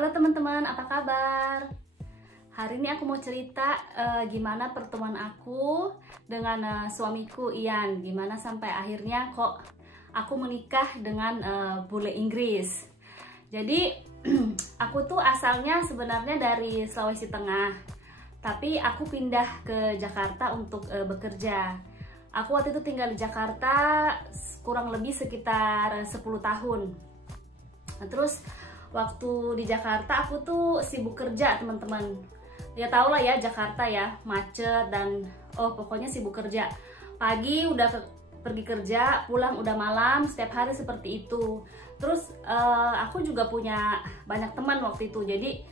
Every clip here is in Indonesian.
Halo teman-teman, apa kabar? Hari ini aku mau cerita gimana pertemuan aku dengan suamiku Ian. Gimana sampai akhirnya kok aku menikah dengan bule Inggris. Jadi aku tuh asalnya sebenarnya dari Sulawesi Tengah, tapi aku pindah ke Jakarta untuk bekerja. Aku waktu itu tinggal di Jakarta kurang lebih sekitar 10 tahun. Nah, terus waktu di Jakarta aku tuh sibuk kerja, teman-teman. Ya tau lah ya, Jakarta ya, macet dan pokoknya sibuk kerja. Pagi udah pergi kerja, pulang udah malam, setiap hari seperti itu. Terus aku juga punya banyak teman waktu itu. Jadi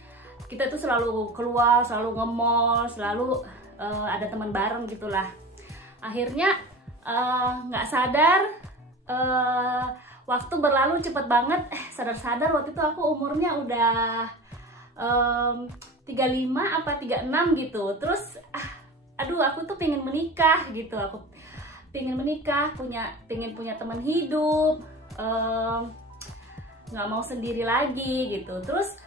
kita tuh selalu keluar, selalu nge-mall, selalu ada teman bareng gitulah. Akhirnya nggak sadar waktu berlalu cepet banget. Sadar-sadar waktu itu aku umurnya udah 35 apa 36 gitu. Terus aduh, aku tuh pengen menikah gitu. Aku pengen menikah, pengen punya teman hidup, nggak mau sendiri lagi gitu. Terus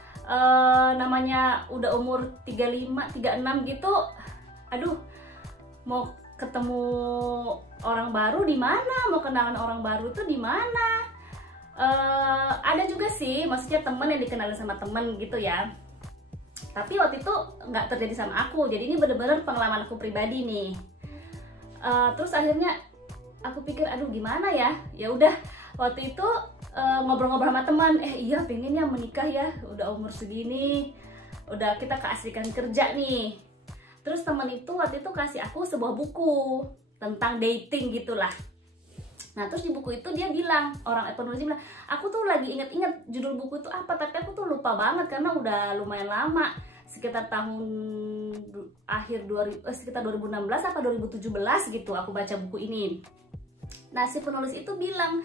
namanya udah umur 35, 36 gitu, aduh, mau ketemu orang baru di mana, mau kenalan orang baru tuh di mana. Ada juga sih, maksudnya temen yang dikenalin sama temen gitu ya. Tapi waktu itu nggak terjadi sama aku. Jadi ini bener-bener pengalaman aku pribadi nih. Terus akhirnya aku pikir, aduh gimana ya? Ya udah, waktu itu ngobrol-ngobrol sama teman. Iya pengennya menikah ya, udah umur segini, udah kita keasikan kerja nih. Terus temen itu waktu itu kasih aku sebuah buku tentang dating gitulah. Nah terus di buku itu dia bilang, penulisnya bilang, aku tuh lagi inget-inget judul buku itu apa, tapi aku tuh lupa banget karena udah lumayan lama, sekitar tahun sekitar 2016 apa 2017 gitu aku baca buku ini. Nah si penulis itu bilang,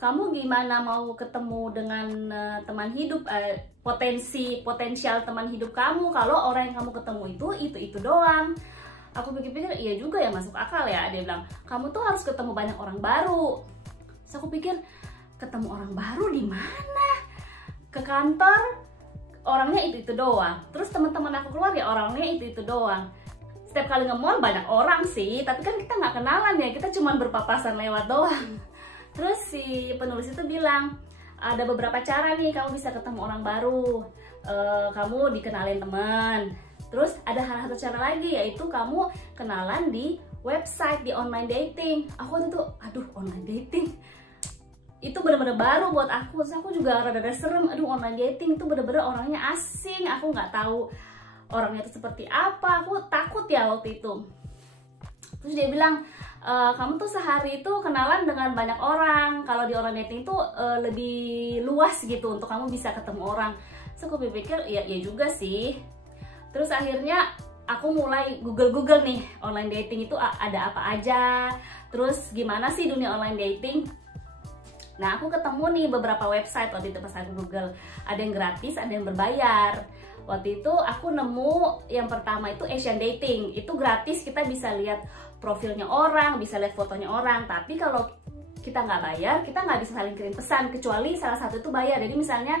kamu gimana mau ketemu dengan teman hidup, potensial teman hidup kamu kalau orang yang kamu ketemu itu doang. Aku pikir-pikir, iya juga ya, masuk akal ya. Dia bilang, kamu tuh harus ketemu banyak orang baru. Terus aku pikir, ketemu orang baru di mana? Ke kantor orangnya itu doang. Terus teman-teman aku keluar ya orangnya itu doang. Setiap kali nge-mall banyak orang sih, tapi kan kita nggak kenalan ya, kita cuma berpapasan lewat doang. Terus si penulis itu bilang, ada beberapa cara nih kamu bisa ketemu orang baru. Kamu dikenalin teman. Terus ada hal-hal cara lagi, yaitu kamu kenalan di website, di online dating. Aku waktu itu, aduh online dating, itu bener-bener baru buat aku. Terus aku juga rada-rada serem, aduh online dating itu bener-bener orangnya asing. Aku nggak tahu orangnya itu seperti apa, aku takut ya waktu itu. Terus dia bilang, kamu tuh sehari itu kenalan dengan banyak orang. Kalau di online dating tuh lebih luas gitu untuk kamu bisa ketemu orang. Terus aku pikir, ya juga sih. Terus akhirnya aku mulai Google nih, online dating itu ada apa aja, terus gimana sih dunia online dating. Nah aku ketemu nih beberapa website waktu itu pas aku Google. Ada yang gratis, ada yang berbayar. Waktu itu aku nemu yang pertama itu Asian Dating. Itu gratis, kita bisa lihat profilnya orang, bisa lihat fotonya orang. Tapi kalau kita nggak bayar, kita nggak bisa saling kirim pesan, kecuali salah satu itu bayar. Jadi misalnya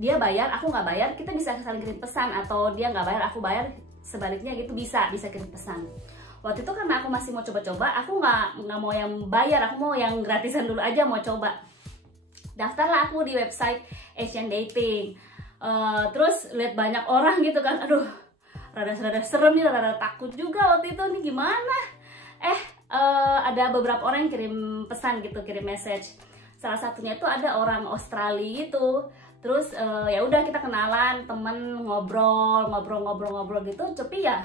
dia bayar, aku nggak bayar, kita bisa saling kirim pesan. Atau dia nggak bayar, aku bayar, sebaliknya gitu, bisa kirim pesan. Waktu itu karena aku masih mau coba-coba, aku nggak mau yang bayar, aku mau yang gratisan dulu aja, mau coba. Daftarlah aku di website Asian Dating. Terus lihat banyak orang gitu kan, aduh rada serem nih, rada takut juga waktu itu nih, gimana. Ada beberapa orang yang kirim pesan gitu, kirim message. Salah satunya itu ada orang Australia gitu. Terus ya udah kita kenalan, temen, ngobrol gitu. Tapi ya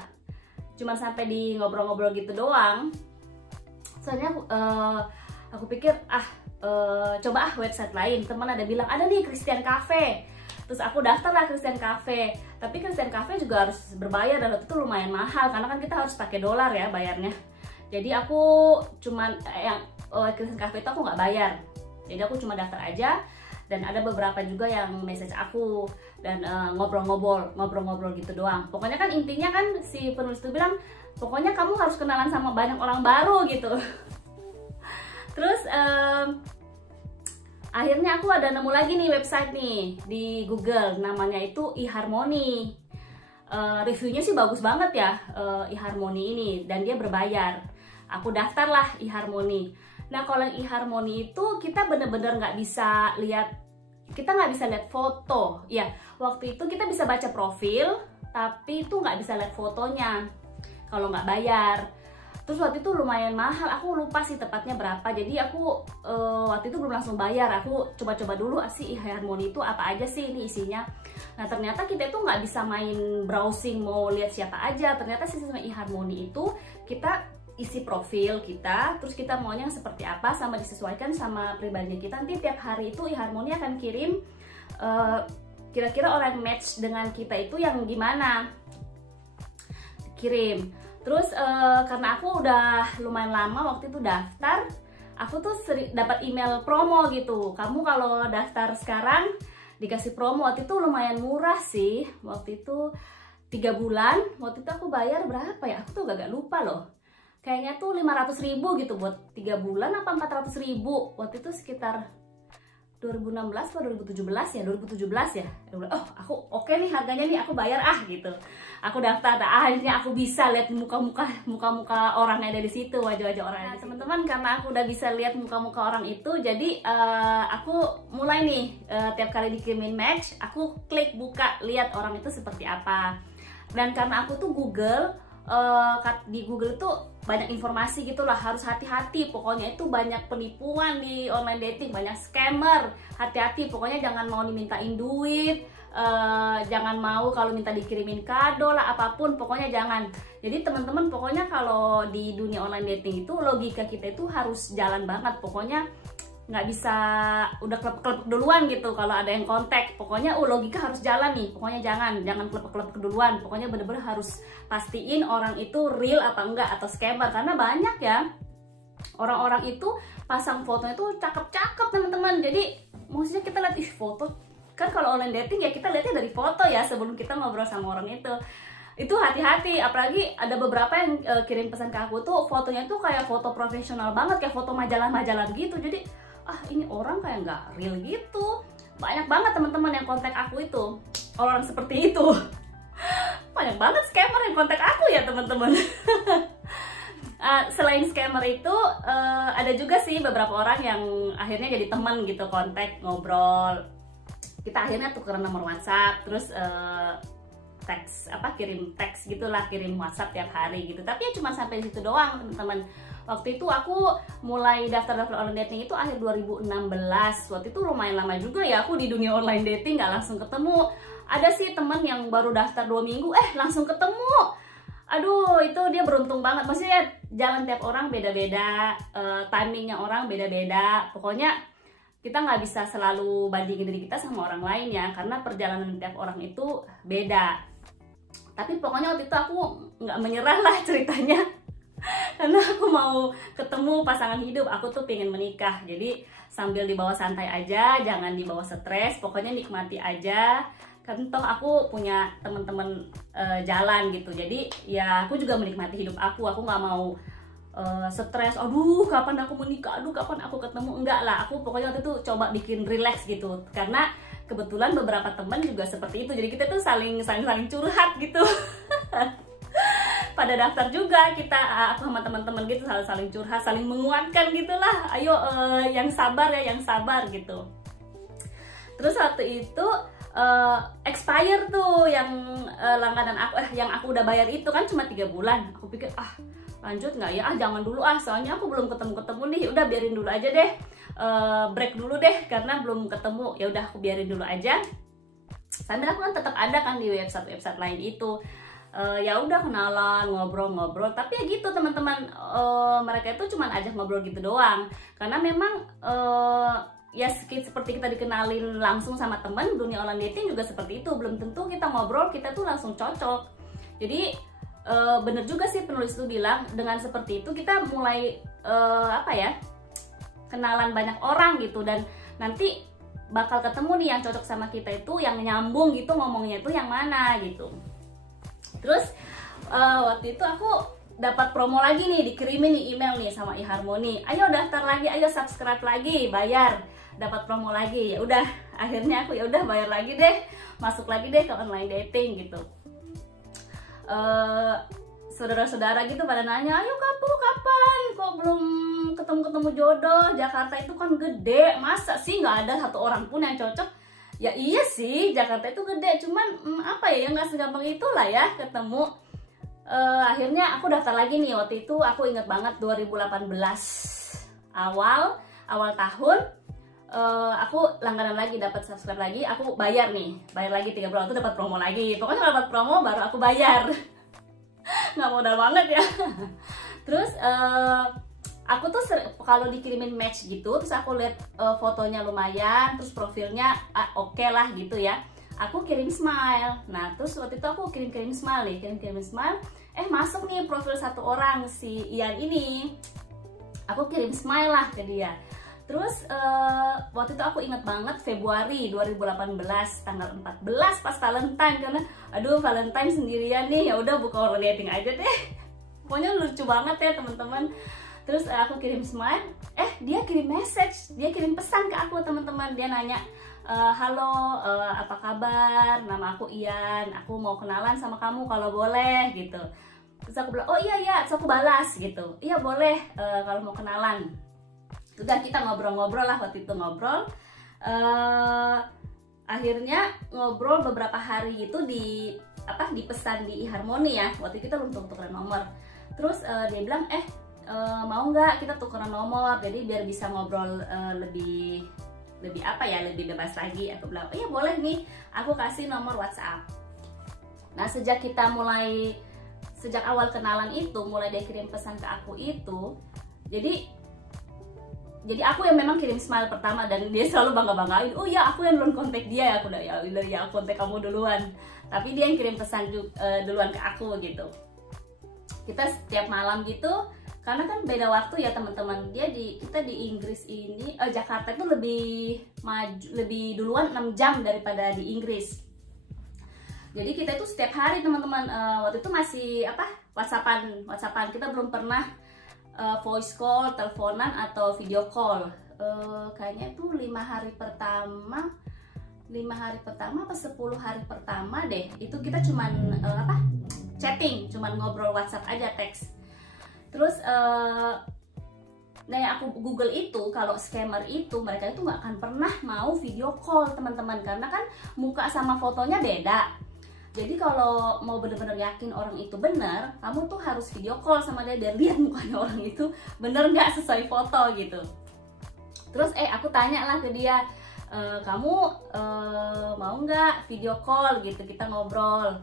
cuma sampai di ngobrol-ngobrol gitu doang. Soalnya aku pikir coba website lain. Teman ada bilang ada nih Christian Cafe. Terus aku daftar lah Christian Cafe. Tapi Christian Cafe juga harus berbayar dan waktu itu lumayan mahal karena kan kita harus pakai dolar ya bayarnya. Jadi aku cuman yang Christian Cafe itu aku nggak bayar. Jadi aku cuma daftar aja. Dan ada beberapa juga yang message aku dan ngobrol-ngobrol gitu doang. Pokoknya kan intinya kan si penulis itu bilang, pokoknya kamu harus kenalan sama banyak orang baru gitu. Terus akhirnya aku ada nemu lagi nih website nih di Google, namanya itu eHarmony. Reviewnya sih bagus banget ya, eHarmony ini, dan dia berbayar. Aku daftarlah eHarmony. Nah kalau yang eHarmony itu kita bener-bener nggak bisa lihat, kita nggak bisa lihat foto ya. Waktu itu kita bisa baca profil, tapi itu nggak bisa lihat fotonya kalau nggak bayar. Terus waktu itu lumayan mahal, aku lupa sih tepatnya berapa. Jadi aku waktu itu belum langsung bayar, aku coba-coba dulu sih eHarmony itu apa aja sih ini isinya. Nah ternyata kita itu nggak bisa main browsing mau lihat siapa aja. Ternyata sistem eHarmony itu kita isi profil kita, terus kita maunya seperti apa, sama disesuaikan sama pribadinya kita. Nanti tiap hari itu eHarmony akan kirim kira-kira orang match dengan kita itu yang gimana, kirim. Terus karena aku udah lumayan lama waktu itu daftar, aku tuh dapat email promo gitu. Kamu kalau daftar sekarang dikasih promo. Waktu itu lumayan murah sih. Waktu itu 3 bulan. Waktu itu aku bayar berapa ya? Aku tuh agak lupa loh. Kayaknya tuh 500.000 gitu buat 3 bulan apa 400.000. Waktu itu sekitar 2016 atau 2017 ya, 2017 ya. Oh, aku oke nih harganya nih, aku bayar gitu. Aku daftar, akhirnya aku bisa lihat muka-muka orang yang ada di situ, wajah-wajah orang yang ada. Teman-teman, karena aku udah bisa lihat muka-muka orang itu, jadi aku mulai nih tiap kali dikirimin match, aku klik buka lihat orang itu seperti apa. Dan karena aku tuh Google, di Google tuh banyak informasi gitulah, harus hati-hati. Pokoknya itu banyak penipuan di online dating, banyak scammer. Hati-hati, pokoknya jangan mau dimintain duit, jangan mau kalau minta dikirimin kado lah, apapun, pokoknya jangan. Jadi teman-teman, pokoknya kalau di dunia online dating itu logika kita itu harus jalan banget. Pokoknya nggak bisa udah klepek-klepek duluan gitu kalau ada yang kontak. Pokoknya logika harus jalan nih, pokoknya jangan klepek-klepek duluan. Pokoknya bener-bener harus pastiin orang itu real apa enggak atau scammer, karena banyak ya orang-orang itu pasang fotonya tuh cakep-cakep teman-teman. Jadi maksudnya kita lihat foto kan, kalau online dating ya kita lihatnya dari foto ya sebelum kita ngobrol sama orang itu hati-hati. Apalagi ada beberapa yang kirim pesan ke aku tuh fotonya tuh kayak foto profesional banget, kayak foto majalah-majalah gitu. Jadi ini orang kayak nggak real gitu. Banyak banget teman-teman yang kontak aku itu orang seperti itu. Banyak banget scammer yang kontak aku ya teman-teman. Selain scammer itu ada juga sih beberapa orang yang akhirnya jadi teman gitu, kontak, ngobrol. Kita akhirnya tukeran nomor WhatsApp, terus teks kirim teks gitulah, kirim WhatsApp tiap hari gitu. Tapi ya cuma sampai situ doang teman-teman. Waktu itu aku mulai daftar online dating itu akhir 2016. Waktu itu lumayan lama juga ya aku di dunia online dating, nggak langsung ketemu. Ada sih temen yang baru daftar 2 minggu langsung ketemu. Aduh, itu dia beruntung banget. Maksudnya jalan tiap orang beda-beda, timingnya orang beda-beda. Pokoknya kita nggak bisa selalu bandingin diri kita sama orang lain ya, karena perjalanan tiap orang itu beda. Tapi pokoknya waktu itu aku nggak menyerah lah ceritanya. Karena aku mau ketemu pasangan hidup, aku tuh pengen menikah. Jadi sambil dibawa santai aja, jangan dibawa stres, pokoknya nikmati aja. Kan toh aku punya teman-teman jalan gitu. Jadi ya aku juga menikmati hidup aku nggak mau stres, aduh kapan aku menikah, aduh kapan aku ketemu. Enggak lah, aku pokoknya waktu itu coba bikin relax gitu. Karena kebetulan beberapa teman juga seperti itu, jadi kita tuh saling curhat gitu. Pada daftar juga kita, aku sama teman-teman gitu saling curhat, saling menguatkan gitulah. Ayo yang sabar ya, yang sabar gitu. Terus waktu itu expire tuh yang langganan aku, yang aku udah bayar itu kan cuma 3 bulan. Aku pikir lanjut nggak ya, jangan dulu soalnya aku belum ketemu nih. Udah biarin dulu aja deh, break dulu deh karena belum ketemu. Ya udah aku biarin dulu aja. Sambil aku kan tetap ada kan di website lain itu. Ya udah kenalan, ngobrol-ngobrol. Tapi ya gitu teman-teman, mereka itu cuman ajak ngobrol gitu doang. Karena memang ya seperti kita dikenalin langsung sama temen, dunia online dating juga seperti itu. Belum tentu kita ngobrol kita tuh langsung cocok. Jadi bener juga sih penulis itu bilang, dengan seperti itu kita mulai kenalan banyak orang gitu, dan nanti bakal ketemu nih yang cocok sama kita itu, yang nyambung gitu ngomongnya itu yang mana gitu. Terus waktu itu aku dapat promo lagi nih, dikirimin nih email nih sama eHarmony, ayo daftar lagi, ayo subscribe lagi, bayar, dapat promo lagi. Ya udah, akhirnya aku ya udah bayar lagi deh, masuk lagi deh ke online dating gitu. Saudara-saudara gitu pada nanya, ayo kamu kapan kok belum ketemu jodoh, Jakarta itu kan gede, masa sih nggak ada satu orang pun yang cocok? Ya iya sih, Jakarta itu gede, cuman apa ya, nggak segampang itulah ya ketemu. Akhirnya aku daftar lagi nih. Waktu itu aku inget banget 2018 awal tahun, aku langganan lagi, dapat subscribe lagi, aku bayar lagi 30 itu dapat promo lagi. Pokoknya dapat promo baru aku bayar. Nggak modal banget ya. Terus aku tuh kalau dikirimin match gitu, terus aku lihat fotonya lumayan, terus profilnya oke lah gitu ya, aku kirim smile. Nah terus waktu itu aku kirim smile nih, kirim smile, masuk nih profil satu orang, si Ian ini. Aku kirim smile lah ke dia. Terus waktu itu aku inget banget Februari 2018 tanggal 14 pas Valentine, karena aduh Valentine sendirian nih, ya udah buka online dating aja deh. Pokoknya lucu banget ya teman-teman. Terus aku kirim smile, dia kirim message, dia kirim pesan ke aku teman-teman. Dia nanya, halo, apa kabar? Nama aku Ian, aku mau kenalan sama kamu kalau boleh gitu. Terus aku bilang, oh iya, terus aku balas gitu, iya boleh kalau mau kenalan. Udah kita ngobrol-ngobrol lah, waktu itu ngobrol. Akhirnya ngobrol beberapa hari gitu di pesan di eHarmony ya. Waktu itu kita belum tukeran nomor. Terus dia bilang, mau nggak kita tukeran nomor, jadi biar bisa ngobrol lebih bebas lagi. Aku bilang, oh iya boleh nih, aku kasih nomor WhatsApp. Nah sejak awal kenalan itu, mulai dia kirim pesan ke aku itu, jadi aku yang memang kirim smile pertama, dan dia selalu bangga-banggain, oh ya aku yang duluan kontak dia. Aku udah ya aku kontak kamu duluan, tapi dia yang kirim pesan duluan ke aku gitu. Kita setiap malam gitu, karena kan beda waktu ya teman-teman. Kita di Inggris ini, Jakarta itu lebih duluan 6 jam daripada di Inggris. Jadi kita itu setiap hari teman-teman, waktu itu masih WhatsAppan. Kita belum pernah voice call, teleponan atau video call. Kayaknya itu 5 hari pertama apa 10 hari pertama deh, itu kita cuman chatting, cuman ngobrol WhatsApp aja, teks. Terus nah yang aku Google itu, kalau scammer itu mereka itu nggak akan pernah mau video call teman-teman, karena kan muka sama fotonya beda. Jadi kalau mau bener-bener yakin orang itu bener, kamu tuh harus video call sama dia, biar lihat mukanya orang itu bener nggak sesuai foto gitu. Terus aku tanya lah ke dia, kamu mau nggak video call gitu, kita ngobrol.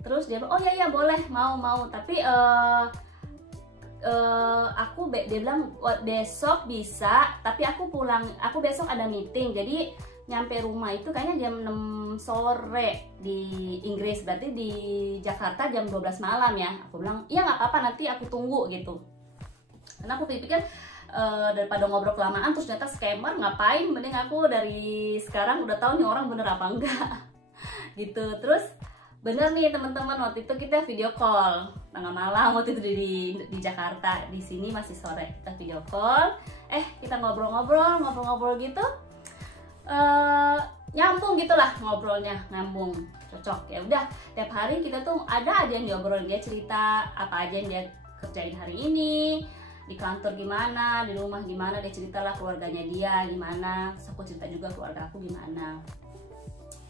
Terus dia bilang, oh iya boleh, mau, tapi dia bilang besok bisa, tapi aku besok ada meeting, jadi nyampe rumah itu kayaknya jam 6 sore di Inggris, berarti di Jakarta jam 12 malam ya. Aku bilang, iya nggak apa-apa, nanti aku tunggu gitu. Karena aku pikir daripada ngobrol kelamaan terus ternyata scammer, ngapain, mending aku dari sekarang udah tahu nih orang bener apa enggak gitu. Terus bener nih teman-teman, waktu itu kita video call tengah malam, waktu itu di Jakarta, di sini masih sore. Kita video call, kita ngobrol gitu, nyambung gitulah ngobrolnya, nyambung, cocok. Ya udah, tiap hari kita tuh ada aja yang diobrolin, dia cerita apa aja yang dia kerjain hari ini, di kantor gimana, di rumah gimana, dia ceritalah keluarganya dia gimana, terus aku cerita juga keluarga aku gimana.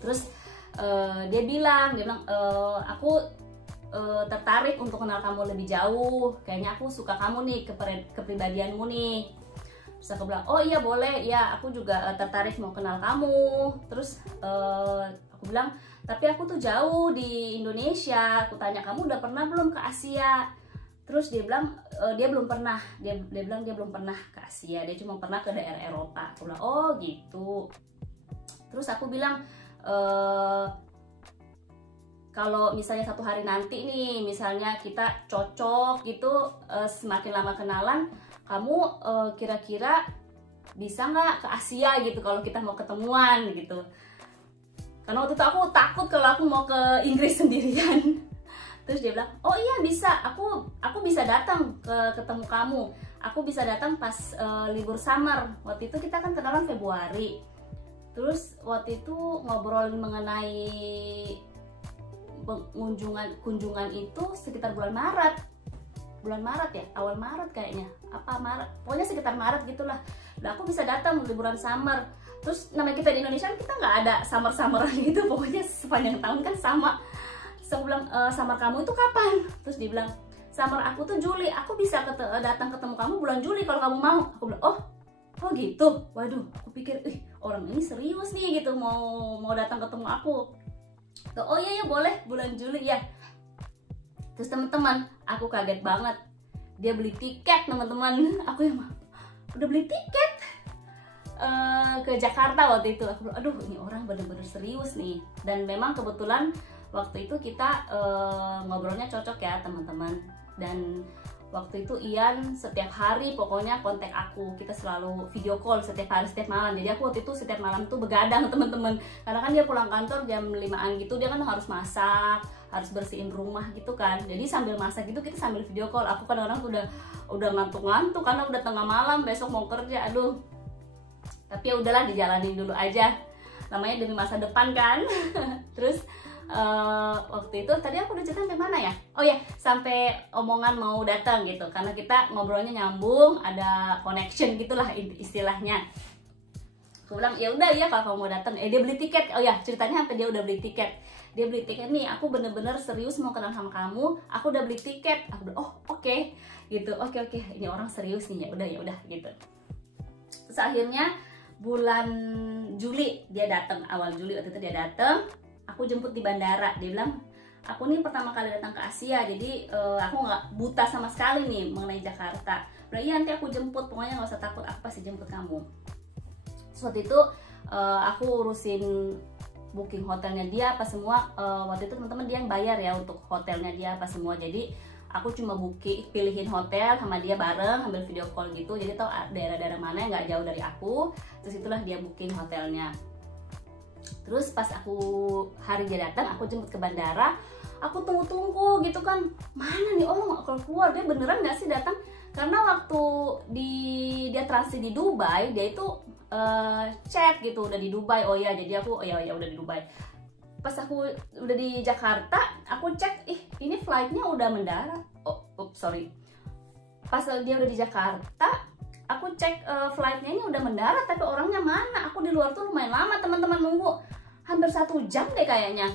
Terus dia bilang aku tertarik untuk kenal kamu lebih jauh, kayaknya aku suka kamu nih, kepribadianmu nih. Terus aku bilang, oh iya boleh, ya aku juga tertarik mau kenal kamu. Terus aku bilang, tapi aku tuh jauh di Indonesia. Aku tanya, kamu udah pernah belum ke Asia? Terus dia bilang dia belum pernah. Dia bilang dia belum pernah ke Asia, dia cuma pernah ke daerah Eropa. Aku bilang, oh gitu. Terus aku bilang, kalau misalnya satu hari nanti nih, misalnya kita cocok gitu, semakin lama kenalan, kamu kira-kira bisa nggak ke Asia gitu kalau kita mau ketemuan gitu. Karena waktu itu aku takut kalau aku mau ke Inggris sendirian. Terus dia bilang, oh iya bisa, aku bisa datang ketemu kamu, aku bisa datang pas libur summer. Waktu itu kita kan kenalan Februari, terus waktu itu ngobrolin mengenai kunjungan itu sekitar bulan Maret ya, awal Maret kayaknya, apa Maret, pokoknya sekitar Maret gitulah. Nah aku bisa datang liburan summer. Terus namanya kita di Indonesia kita nggak ada summer-summeran gitu, pokoknya sepanjang tahun kan sama. Terus aku bilang, summer kamu itu kapan? Terus dia bilang, summer aku tuh Juli, aku bisa datang ketemu kamu bulan Juli kalau kamu mau. Aku bilang, oh gitu. Waduh, aku pikir, orang ini serius nih gitu, mau datang ketemu aku. Oh iya ya boleh, bulan Juli ya. Terus teman-teman, aku kaget banget. Dia beli tiket teman-teman. Aku yang udah beli tiket ke Jakarta waktu itu. Aku bilang, aduh ini orang bener-bener serius nih. Dan memang kebetulan waktu itu kita ngobrolnya cocok ya teman-teman. Dan waktu itu Ian setiap hari pokoknya kontak aku, kita selalu video call setiap hari, setiap malam. Jadi aku waktu itu setiap malam tuh begadang teman-teman, karena kan dia pulang kantor jam 5-an gitu, dia kan harus masak, harus bersihin rumah gitu kan. Jadi sambil masak gitu kita sambil video call. Aku kadang-kadang tuh udah ngantuk-ngantuk karena udah tengah malam, besok mau kerja, aduh. Tapi ya udahlah, dijalanin dulu aja, namanya demi masa depan kan. Terus waktu itu tadi aku udah cerita sampai mana ya? Oh ya, sampai omongan mau datang gitu, karena kita ngobrolnya nyambung, ada connection gitulah istilahnya. Aku bilang ya udah ya kalau kamu mau datang. Dia beli tiket. Oh ya, ceritanya sampai dia udah beli tiket. Dia beli tiket nih, aku bener-bener serius mau kenal sama kamu, aku udah beli tiket. Aku bilang, oh oke. Gitu. Oke, ini orang serius nih, ya udah gitu. Terus akhirnya bulan Juli dia datang, awal Juli waktu itu dia datang. Aku jemput di bandara. Dia bilang, aku nih pertama kali datang ke Asia, jadi aku nggak buta sama sekali nih mengenai Jakarta. Bilang, iya nanti aku jemput, pokoknya nggak usah takut, aku pasti jemput kamu. Terus waktu itu aku urusin booking hotelnya dia apa semua. Waktu itu teman-teman dia yang bayar ya untuk hotelnya dia apa semua. Jadi aku cuma pilihin hotel sama dia bareng, ambil video call gitu. Jadi tahu daerah-daerah mana yang nggak jauh dari aku. Terus itulah dia booking hotelnya. Terus pas hari dia datang, aku jemput ke bandara. Aku tunggu-tunggu gitu kan, mana nih orang kalau keluar, dia beneran nggak sih datang? Karena waktu dia transit di Dubai, dia itu chat gitu, udah di Dubai. Oh ya, jadi aku ya udah di Dubai. Pas aku udah di Jakarta, aku cek, ini flightnya udah mendarat. Sorry. Pas dia udah di Jakarta, aku cek flightnya ini udah mendarat, tapi orangnya mana? Aku di luar tuh lumayan lama teman-teman nunggu, hampir 1 jam deh kayaknya.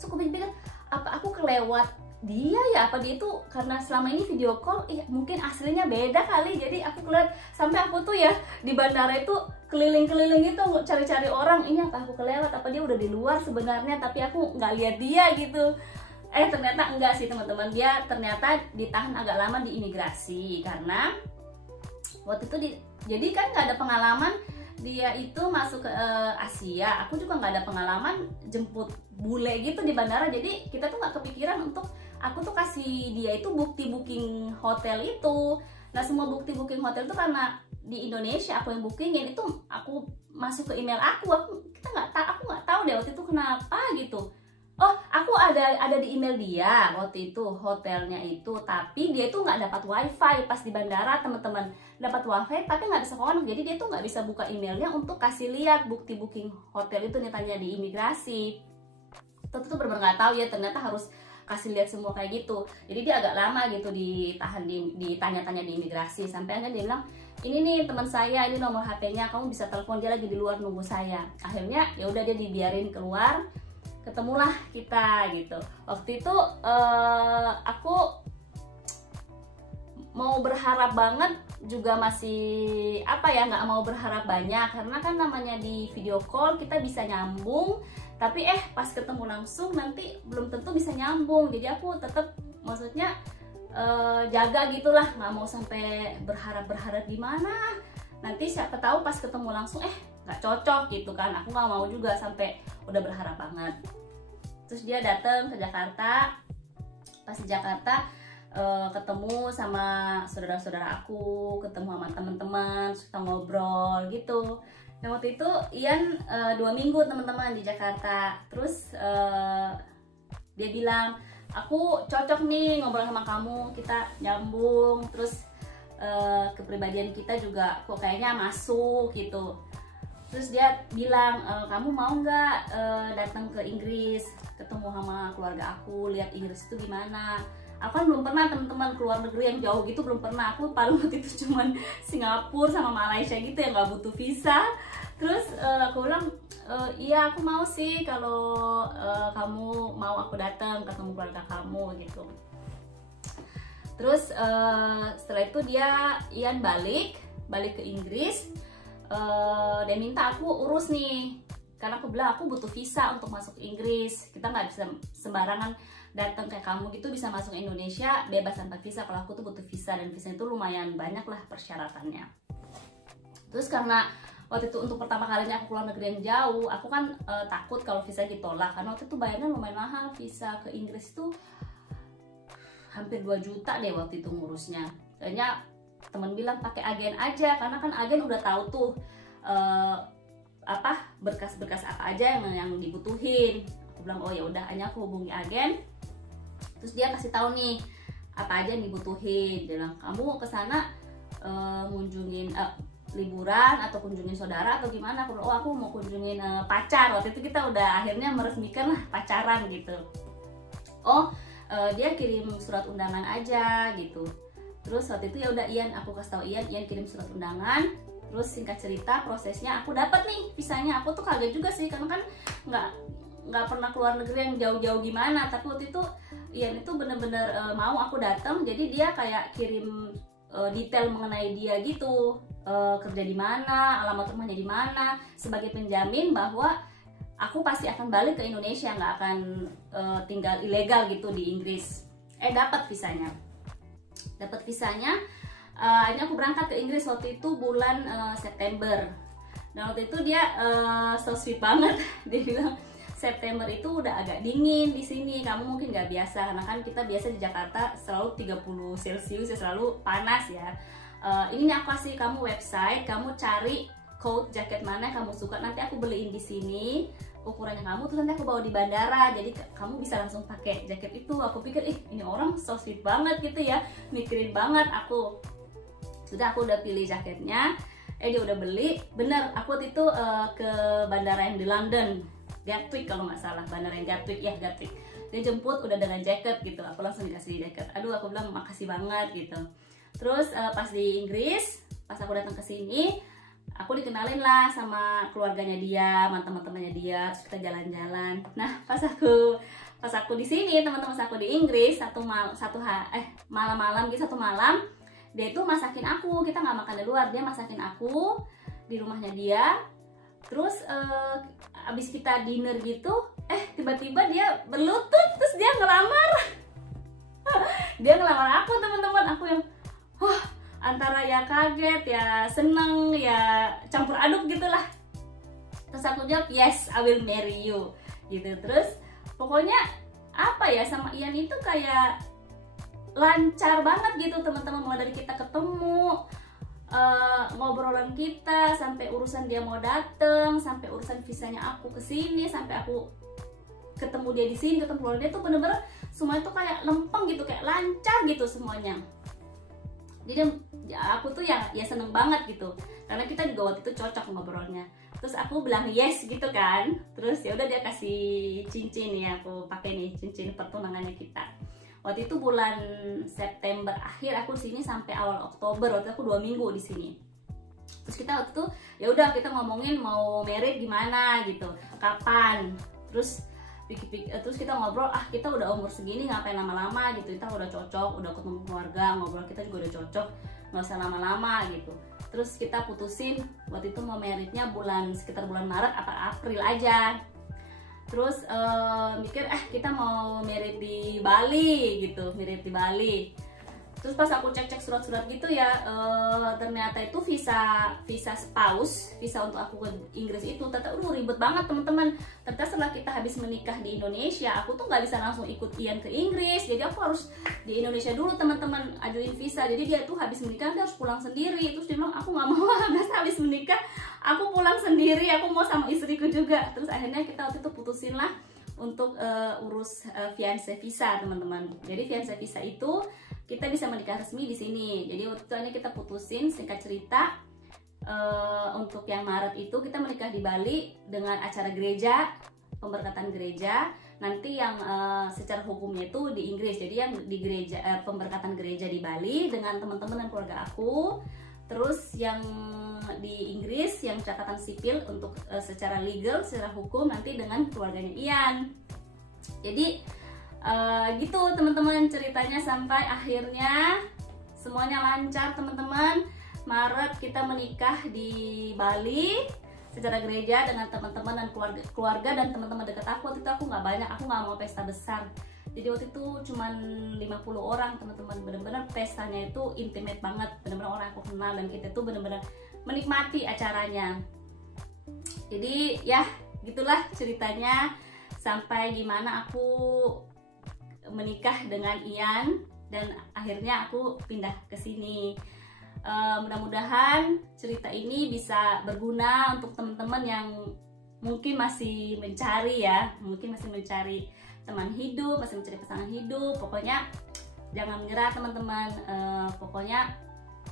So aku pikir, apa aku kelewat dia ya? Apa dia itu karena selama ini video call, mungkin aslinya beda kali. Jadi aku kelewat, sampai aku tuh ya di bandara itu keliling-keliling gitu cari-cari orang. Ini apa aku kelewat? Apa dia udah di luar sebenarnya? Tapi aku nggak lihat dia gitu. Ternyata enggak sih teman-teman, dia ternyata ditahan agak lama di imigrasi karena waktu itu jadi kan nggak ada pengalaman dia itu masuk ke Asia. Aku juga nggak ada pengalaman jemput bule gitu di bandara. Jadi kita tuh nggak kepikiran untuk aku tuh kasih dia itu bukti booking hotel itu. Nah semua bukti booking hotel itu karena di Indonesia aku yang bookingin, itu aku masuk ke email aku nggak tahu deh waktu itu kenapa gitu. Oh, aku ada di email dia waktu itu hotelnya itu, tapi dia itu nggak dapat wifi pas di bandara teman-teman. Dapat wifi tapi nggak bisa connect, jadi dia tuh nggak bisa buka emailnya untuk kasih lihat bukti booking hotel itu nih, tanya di imigrasi. Tentu tuh benar-benar nggak tahu ya, ternyata harus kasih lihat semua kayak gitu. Jadi dia agak lama gitu ditahan ditanya-tanya di imigrasi, sampai akhirnya dia bilang, ini nih teman saya, ini nomor HP-nya, kamu bisa telepon, dia lagi di luar nunggu saya. Akhirnya ya udah dia dibiarin keluar. Ketemulah kita gitu. Waktu itu aku mau berharap banget juga masih nggak mau berharap banyak, karena kan namanya di video call kita bisa nyambung, tapi pas ketemu langsung nanti belum tentu bisa nyambung. Jadi aku tetap maksudnya jaga gitulah, nggak mau sampai berharap gimana nanti siapa tahu pas ketemu langsung nggak cocok gitu kan. Aku nggak mau juga sampai udah berharap banget. Terus dia datang ke Jakarta. Pas di Jakarta ketemu sama saudara-saudara aku, ketemu sama teman-teman, kita ngobrol gitu. Dan waktu itu Ian 2 minggu teman-teman di Jakarta. Terus dia bilang, aku cocok nih ngobrol sama kamu, kita nyambung, terus kepribadian kita juga kok kayaknya masuk gitu. Terus dia bilang, kamu mau nggak datang ke Inggris, ketemu sama keluarga aku, lihat Inggris itu gimana. Aku kan belum pernah teman-teman keluar negeri yang jauh gitu, belum pernah. Aku paling waktu itu cuman Singapura sama Malaysia gitu yang nggak butuh visa. Terus aku bilang, iya aku mau sih kalau kamu mau aku datang ketemu keluarga kamu gitu. Terus setelah itu Ian balik ke Inggris. Dia minta aku urus nih, karena aku bilang aku butuh visa untuk masuk ke Inggris. Kita nggak bisa sembarangan datang kayak kamu gitu bisa masuk ke Indonesia bebas tanpa visa. Kalau aku tuh butuh visa, dan visa itu lumayan banyak lah persyaratannya. Terus karena waktu itu untuk pertama kalinya aku keluar negeri yang jauh, aku kan takut kalau visa ditolak, karena waktu itu bayarnya lumayan mahal. Visa ke Inggris tuh hampir 2 juta deh waktu itu ngurusnya. Kayaknya temen bilang pakai agen aja, karena kan agen udah tahu tuh berkas-berkas apa aja yang dibutuhin. Aku bilang oh ya udah, hanya aku hubungi agen. Terus dia kasih tahu nih apa aja yang dibutuhin. Dia bilang kamu kesana ngunjungin liburan atau kunjungin saudara atau gimana. Aku bilang oh aku mau kunjungin pacar. Waktu itu kita udah akhirnya meresmikan lah pacaran gitu. Oh dia kirim surat undangan aja gitu. Terus waktu itu ya udah aku kasih tahu Ian kirim surat undangan. Terus singkat cerita prosesnya aku dapat nih visanya. Aku tuh kaget juga sih, karena kan nggak pernah keluar negeri yang jauh-jauh gimana. Tapi waktu itu Ian itu bener-bener mau aku datang. Jadi dia kayak kirim detail mengenai dia gitu, kerja di mana, alamat rumahnya di mana, sebagai penjamin bahwa aku pasti akan balik ke Indonesia, nggak akan tinggal ilegal gitu di Inggris. Dapat visanya. Akhirnya aku berangkat ke Inggris waktu itu bulan September. Dan waktu itu dia so sweet banget. Dia bilang September itu udah agak dingin di sini, kamu mungkin nggak biasa, karena kan kita biasa di Jakarta selalu 30 Celcius ya, selalu panas ya. Ini nih aku kasih kamu website, kamu cari coat jaket mana yang kamu suka, nanti aku beliin di sini ukurannya kamu, terus nanti aku bawa di bandara, jadi kamu bisa langsung pakai jaket itu. Aku pikir ini orang so sweet banget gitu ya, mikirin banget aku. Sudah, aku udah pilih jaketnya, dia udah beli. Bener, aku waktu itu ke bandara yang di London, Gatwick kalau nggak salah, bandara yang Gatwick. Dia jemput udah dengan jaket gitu, aku langsung dikasih jaket. Aduh, aku bilang makasih banget gitu. Terus pas di Inggris, pas aku datang ke sini, aku dikenalin lah sama keluarganya dia, sama teman-temannya dia, terus kita jalan-jalan. Nah, pas aku di sini, teman-teman aku di Inggris, malam-malam gitu, satu malam dia itu masakin aku. Kita nggak makan di luar, dia masakin aku di rumahnya dia. Terus abis kita dinner gitu, tiba-tiba dia berlutut, terus dia ngelamar. Dia ngelamar aku, teman-teman. Aku yang antara ya kaget, ya seneng, ya campur aduk gitulah. Terus aku jawab, yes, I will marry you gitu. Terus pokoknya apa ya, sama Ian itu kayak lancar banget gitu, teman-teman. Mulai dari kita ketemu, ngobrolan kita, sampai urusan dia mau dateng, sampai urusan visanya aku kesini, sampai aku ketemu dia di sini, ketemu keluarga dia tuh bener-bener semuanya tuh kayak lempeng gitu, kayak lancar gitu semuanya. Jadi aku tuh ya seneng banget gitu, karena kita juga waktu itu cocok ngobrolnya. Terus aku bilang yes gitu kan. Terus ya udah, dia kasih cincin ya, aku pakai nih cincin pertunangannya kita. Waktu itu bulan September akhir aku di sini sampai awal Oktober. Waktu itu aku 2 minggu di sini. Terus kita waktu itu ya udah, kita ngomongin mau married gimana gitu, kapan. Terus kita ngobrol, kita udah umur segini ngapain lama-lama gitu, kita udah cocok, udah ketemu keluarga, ngobrol kita juga udah cocok, nggak usah lama-lama gitu. Terus kita putusin waktu itu mau marriednya sekitar bulan Maret apa April aja. Terus mikir kita mau married di Bali gitu, married di Bali. Terus pas aku cek surat-surat gitu ya, ternyata itu visa spouse, visa untuk aku ke Inggris itu ternyata ribet banget, teman-teman. Ternyata setelah kita habis menikah di Indonesia, aku tuh nggak bisa langsung ikut Ian ke Inggris. Jadi aku harus di Indonesia dulu, teman-teman, ajuin visa. Jadi dia tuh habis menikah dia harus pulang sendiri. Terus dia bilang aku nggak mau, habis menikah aku pulang sendiri, aku mau sama istriku juga. Terus akhirnya kita waktu itu putusin lah untuk urus fiancé visa, teman-teman. Jadi fiancé visa itu kita bisa menikah resmi di sini. Jadi waktu itu kita putusin, singkat cerita, untuk yang Maret itu kita menikah di Bali dengan acara gereja, pemberkatan gereja. Nanti yang secara hukumnya itu di Inggris. Jadi yang di gereja, pemberkatan gereja di Bali dengan teman-teman dan keluarga aku. Terus yang di Inggris yang catatan sipil untuk secara legal, secara hukum nanti dengan keluarganya Ian. Jadi gitu teman-teman ceritanya, sampai akhirnya semuanya lancar teman-teman. Maret kita menikah di Bali secara gereja dengan teman-teman dan keluarga dan teman-teman dekat aku. Waktu itu aku nggak banyak, aku nggak mau pesta besar. Jadi waktu itu cuman 50 orang teman-teman, bener-bener pestanya itu intimate banget, bener-bener orang aku kenal dan kita tuh bener-bener menikmati acaranya. Jadi ya gitulah ceritanya sampai gimana aku menikah dengan Ian dan akhirnya aku pindah ke sini. Mudah-mudahan cerita ini bisa berguna untuk teman-teman yang mungkin masih mencari ya, mungkin masih mencari teman hidup, masih mencari pasangan hidup. Pokoknya jangan menyerah teman-teman, pokoknya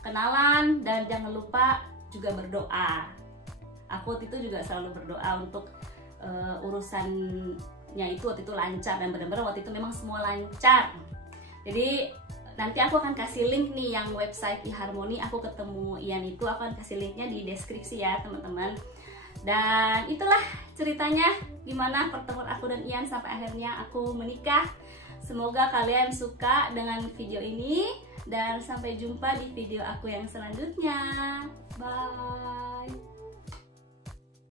kenalan dan jangan lupa juga berdoa. Aku waktu itu juga selalu berdoa untuk urusannya itu waktu itu lancar, dan benar-benar waktu itu memang semua lancar. Jadi nanti aku akan kasih link nih yang website eHarmony, aku ketemu Ian itu, aku akan kasih linknya di deskripsi ya teman-teman. Dan itulah ceritanya gimana pertemuan aku dan Ian sampai akhirnya aku menikah. Semoga kalian suka dengan video ini dan sampai jumpa di video aku yang selanjutnya. Bye.